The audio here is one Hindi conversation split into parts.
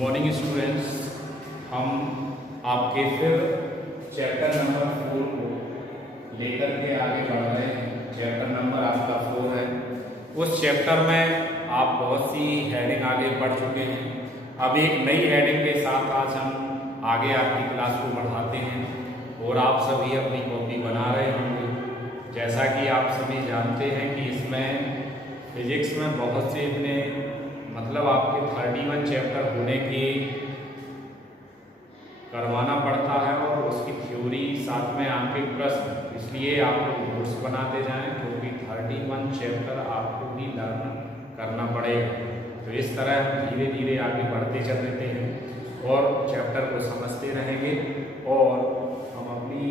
मॉर्निंग स्टूडेंट्स, हम आपके फिर चैप्टर नंबर 4 को लेकर के आगे बढ़ रहे हैं। चैप्टर नंबर आपका 4 है। उस चैप्टर में आप बहुत सी हेडिंग आगे बढ़ चुके हैं। अब एक नई हेडिंग के साथ आज हम आगे आपकी क्लास को बढ़ाते हैं और आप सभी अपनी कॉपी बना रहे होंगे। जैसा कि आप सभी जानते हैं कि इसमें फिजिक्स में बहुत से अपने मतलब आपके 31 चैप्टर होने की करवाना पड़ता है और उसकी थ्योरी साथ में आपके प्रश्न, इसलिए आपको नोट्स बनाते जाएं क्योंकि 31 चैप्टर आपको भी लर्न करना पड़ेगा। तो इस तरह धीरे धीरे आगे बढ़ते चल देते हैं और चैप्टर को समझते रहेंगे और हम अपनी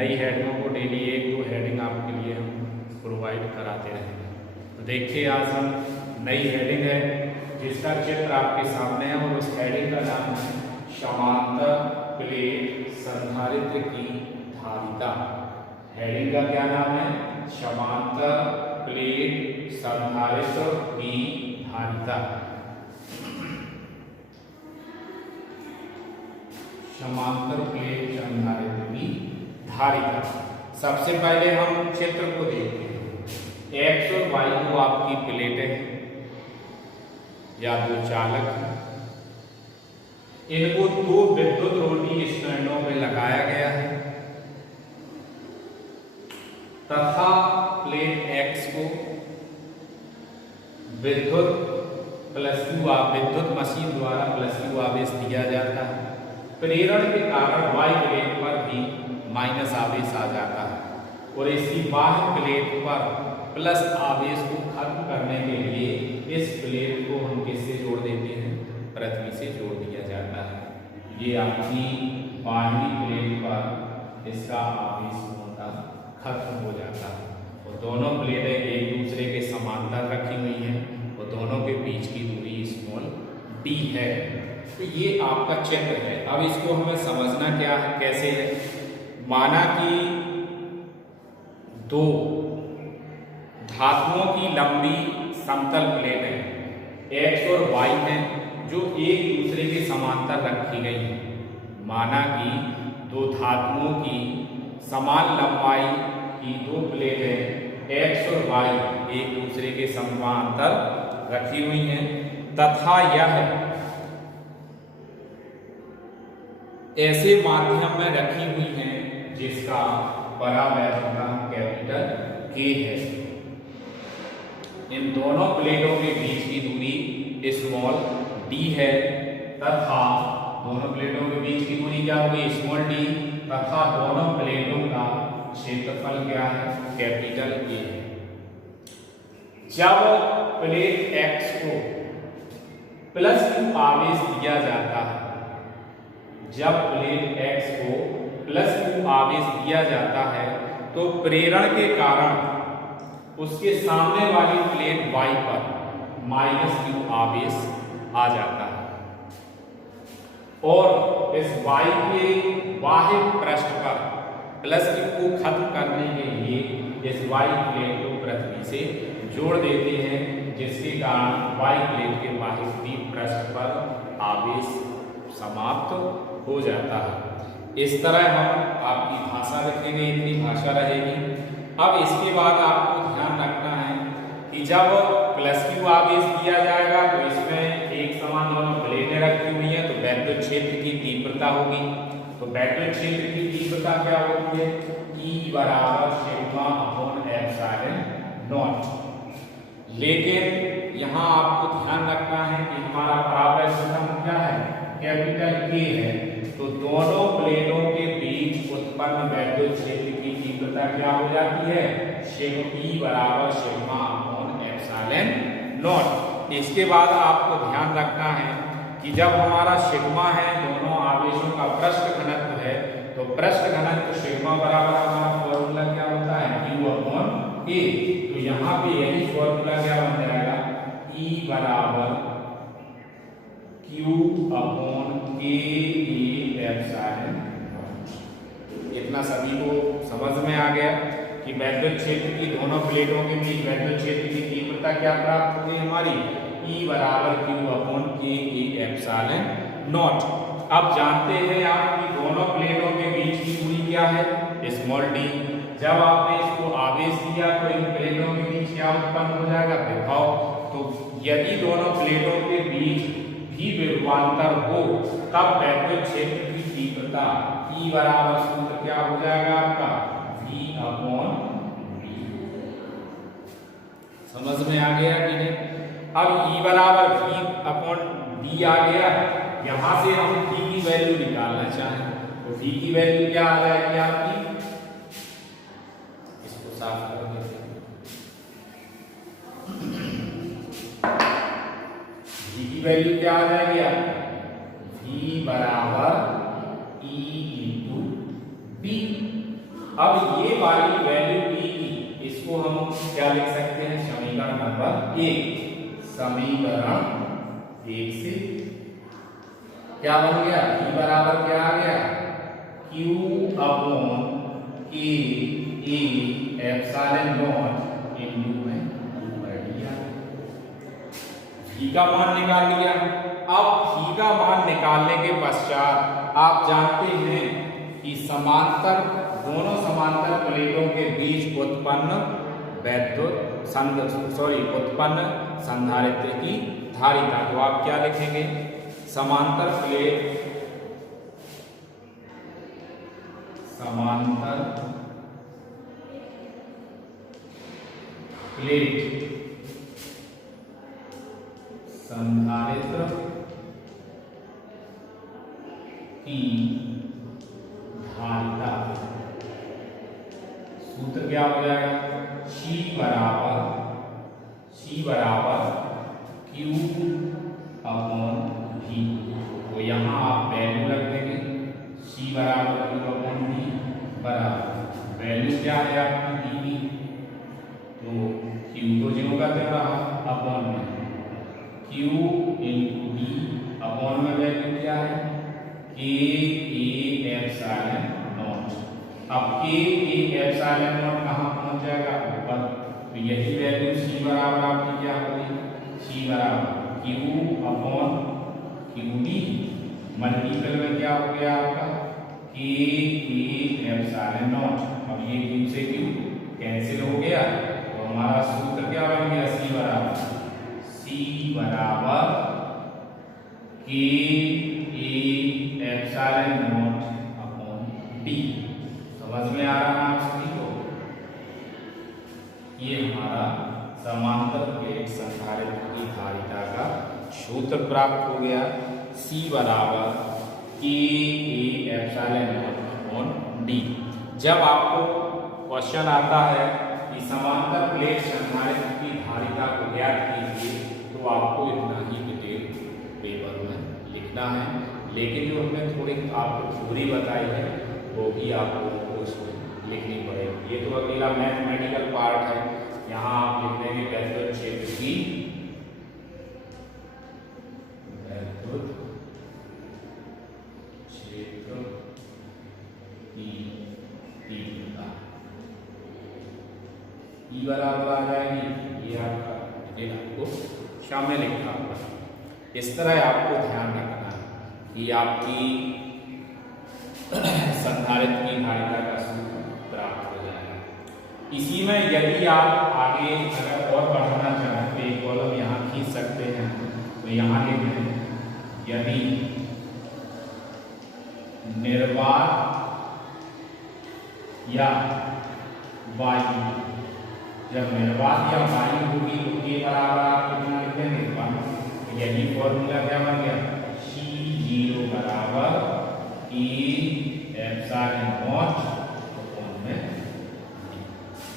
नई हेडिंगों को डेली 1-2 हेडिंग आपके लिए हम प्रोवाइड कराते रहेंगे। तो देखिए, आज हम नई हेडिंग है जिसका चित्र आपके सामने है और उस हेडिंग का नाम है समांतर प्लेट संधारित्र की धारिता। हेडिंग का क्या नाम है? समांतर प्लेट संधारित्र की धारिता। समांतर प्लेट संधारित्र की धारिता। सबसे पहले हम चित्र को देखते हैं। एक्स और वाई को आपकी प्लेटें हैं या दो चालक हैं। इनको दो विद्युत रोधी स्टैंडों में लगाया गया है तथा प्लेट एक्स को विद्युत मशीन द्वारा +Q आवेश दिया जाता है। प्रेरण के कारण वाई प्लेट पर भी माइनस आवेश आ जाता है और इसी बाह्य प्लेट पर प्लस आवेश को खत्म करने के लिए इस प्लेट को हम किससे जोड़ देते हैं? पृथ्वी से जोड़ दिया जाता है। ये आपकी बाहरी प्लेट पर इसका आवेश होता खत्म हो जाता है और दोनों प्लेटें एक दूसरे के समांतर रखी हुई हैं और दोनों के बीच की दूरी स्मॉल d है। तो ये आपका चित्र है। अब इसको हमें समझना क्या है, कैसे है। माना कि दो धातुओं की लंबी समतल प्लेटें एक्स और वाई हैं जो एक दूसरे के समांतर रखी गई हैं। माना कि दो धातुओं की समान लंबाई की दो प्लेटें एक्स और वाई एक दूसरे के समांतर रखी हुई हैं तथा यह ऐसे माध्यम में रखी हुई हैं जिसका परावैद्युतांक कैपिटल K है। इन दोनों प्लेटों के बीच की दूरी स्मॉल d है तथा दोनों प्लेटों के बीच की दूरी क्या होगी? स्मॉल d तथा दोनों प्लेटों का क्षेत्रफल क्या है? कैपिटल A है। जब प्लेट x को +Q आवेश दिया जाता है, जब प्लेट x को +Q आवेश दिया जाता है तो प्रेरण के कारण उसके सामने वाली प्लेट y पर -Q आवेश आ जाता है और इस y के बाह्य पृष्ठ पर +Q को खत्म करने के लिए इस y प्लेट को पृथ्वी से जोड़ देते हैं जिसके कारण y प्लेट के बाह्य पृष्ठ पर आवेश समाप्त हो जाता है। इस तरह हम आपकी भाषा लिखेंगे, इतनी भाषा रहेगी। अब इसके बाद आपको ध्यान रखना है कि जब +Q आवेश दिया जाएगा तो इसमें एक समान दोनों प्लेटें रखी हुई हैं तो वैद्युत क्षेत्र की तीव्रता होगी। तो वैद्युत क्षेत्र की तीव्रता क्या होती है? E = σ/ε0। लेकिन यहाँ आपको ध्यान रखना है कि हमारा परावैद्युतांक क्या है? कैपिटल K है। तो दोनों प्लेटों के बीच उत्पन्न वैद्युत क्षेत्र की तीव्रता क्या हो जाती है? E = σ/ε0। इसके बाद आपको ध्यान रखना है कि जब हमारा सिग्मा है, दोनों आवेशों का पृष्ठ घनत्व है, तो पृष्ठ घनत्व सिग्मा बराबर हमारा फॉर्मूला क्या होता है? Q/A। तो यहाँ पे यही फॉर्मूला क्या बन जाएगा? E = Q/K/ε। इतना सभी को समझ में आ गया कि वैद्युत क्षेत्र की दोनों प्लेटों के बीच वैद्युत क्षेत्र की तीव्रता क्या प्राप्त होगी हमारी? E = Q/K/ε। नॉट। अब जानते हैं आप कि दोनों प्लेटों के बीच की दूरी क्या है, स्मॉल डी। जब आपने इसको आवेश दिया तो इन प्लेटों के बीच क्या उत्पन्न हो जाएगा, विभव। तो यदि दोनों प्लेटों के बीच भी विभवांतर हो तब वैद्युत क्षेत्र की तीव्रता E बराबर सूत्र क्या हो जाएगा आपका, V अपॉन V। समझ में आ गया कि नहीं? अब E बराबर V अपॉन V आ गया। यहां से हम V की वैल्यू निकालना चाहें तो V की वैल्यू क्या आ जाएगी आपकी, इसको साफ कर देते हैं। V की वैल्यू क्या आ जाएगी आपकी, V बराबर E इंटू B। अब ये वाली वैल्यू E की, इसको हम क्या लिख सकते हैं, समीकरण नंबर 1। समीकरण 1 से क्या बन गया, E बराबर क्या आ गया, Q upon K A epsilon not into में 2/d। V का मान निकाल लिया। अब V का मान निकालने के पश्चात आप जानते हैं कि समांतर, दोनों समांतर प्लेटों के बीच उत्पन्न उत्पन्न संधारित्र की धारिता, तो आप क्या लिखेंगे, समांतर प्लेट, समांतर प्लेट संधारित्र की धारिता, सूत्र क्या हो जाएगा, C बराबर Q अपॉन V। तो यहाँ आप वैल्यू रख देंगे, C बराबर Q अपॉन V बराबर वैल्यू क्या है आपकी D की, तो Q तो जीरो का दे रहा अपॉन में Q इंटू D अपॉन में वैल्यू क्या है, K A एप्सिलॉन नॉट। अब K A एप्सिलॉन नॉट कहाँ पहुंच जाएगा, ऊपर। तो यही वैल्यू C बराबर आपकी क्या होगी, C बराबर Q अपॉन QD मल्टीपल में क्या हो गया आपका, K A एप्सिलॉन नॉट। अब ये Q से Q कैंसिल हो गया तो हमारा सूत्र क्या बन गया, C बराबर K A epsilon not upon D। समझ में आ रहा है आप सभी को? ये हमारा समांतर प्लेट संधारित्र की धारिता का सूत्र प्राप्त हो गया, C बराबर K A epsilon not upon D। जब आपको क्वेश्चन आता है कि समांतर प्लेट संधारित्र की धारिता को ज्ञात कीजिए, तो आपको इतना ही डिटेल पेपर में लिखना है, लेकिन जो हमने थोड़ी आपको थ्योरी बताई है वो भी आपको उसमें लिखनी पड़ेगी। ये तो अकेला मैथमेटिकल पार्ट है, यहाँ आप लिख देंगे वैद्युत क्षेत्र की, वैद्युत क्षेत्र की तीव्रता E बराबर आ जाएगी, ये आपका डिटेल आपको सामने लिखना होगा। इस तरह आपको ध्यान रखना है कि आपकी संधारित्र की धारिता का सूत्र प्राप्त हो जाएगा। इसी में यदि आप आगे अगर और बढ़ाना चाहें तो एक कॉलम यहाँ खींच सकते हैं, तो यहाँ लिख दें, यदि निर्वात या वायु, जब निर्वात या वायु होगी तो के बराबर आप कितना लिख देंगे, 1। यही फॉर्मूला क्या बन गया, C0 बराबर E एप्सिलॉन नॉट अपॉन में,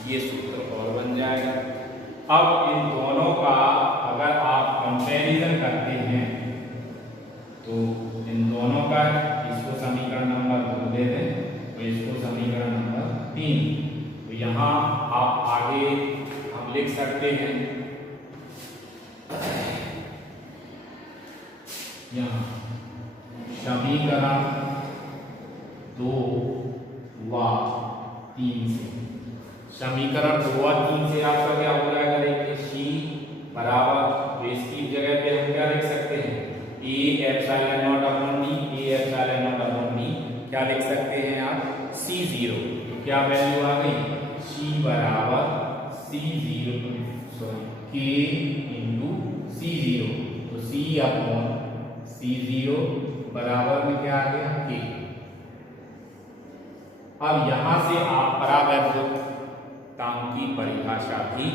ये सूत्र और बन जाएगा। अब इन दोनों का अगर आप कंपैरिजन करते हैं तो इन दोनों का, इसको समीकरण नंबर 2 दे दें तो इसको समीकरण नंबर 3। तो यहाँ आप आगे हम लिख सकते हैं, यहाँ समीकरण 2 व 3 से, समीकरण 2 व 3 से आपका क्या हो जाएगा, देखिए C बराबर, तो इसकी जगह पे हम क्या लिख सकते हैं, E epsilon not upon K into C0, तो C अपॉन C0 बराबर में क्या आ गया K। अब यहां से आप परावैद्युतांक की परिभाषा भी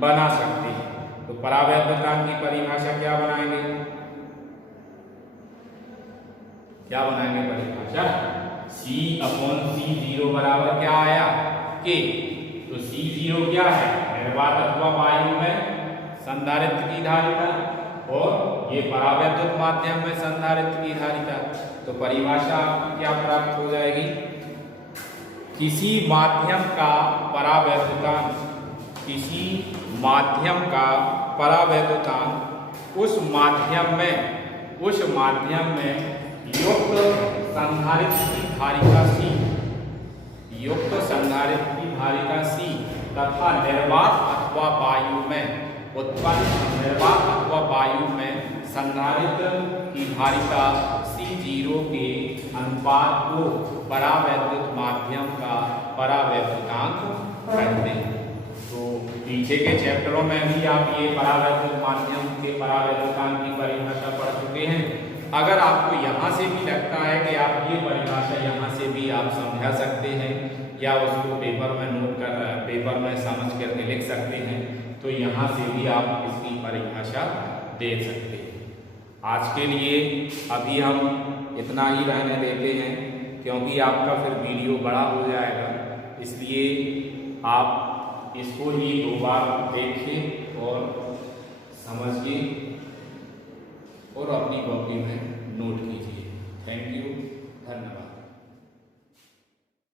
बना सकते हैं। तो परावैद्युतांक की परिभाषा क्या बनाएंगे, परिभाषा C अपॉन C0 बराबर क्या आया K। तो C0 क्या है, निर्वात अथवा वायु में संधारित्र की धारिता, और ये परावैद्युत माध्यम में संधारित्र की धारिता। तो परिभाषा आपकी क्या प्राप्त हो जाएगी, किसी माध्यम का परावैद्युतांक, उस माध्यम में युक्त संधारित्र की धारिता C तथा निर्वात अथवा वायु में संधारित्र की धारिता C0 के अनुपात को परावैद्युत माध्यम का परावैद्युतांक कहते हैं। तो पीछे के चैप्टरों में भी आप ये परावैद्युत माध्यम के परावैद्युतांक की परिभाषा पढ़ चुके हैं। अगर आपको यहाँ से भी लगता है कि आप ये परिभाषा यहाँ से भी आप समझा सकते हैं या उसको पेपर में समझ करके लिख सकते हैं, तो यहाँ से भी आप इसकी परिभाषा दे सकते हैं। आज के लिए अभी हम इतना ही रहने देते हैं, क्योंकि आपका फिर वीडियो बड़ा हो जाएगा, इसलिए आप इसको ही 2 बार देखिए और समझिए और अपनी कॉपी में नोट कीजिए। थैंक यू, धन्यवाद।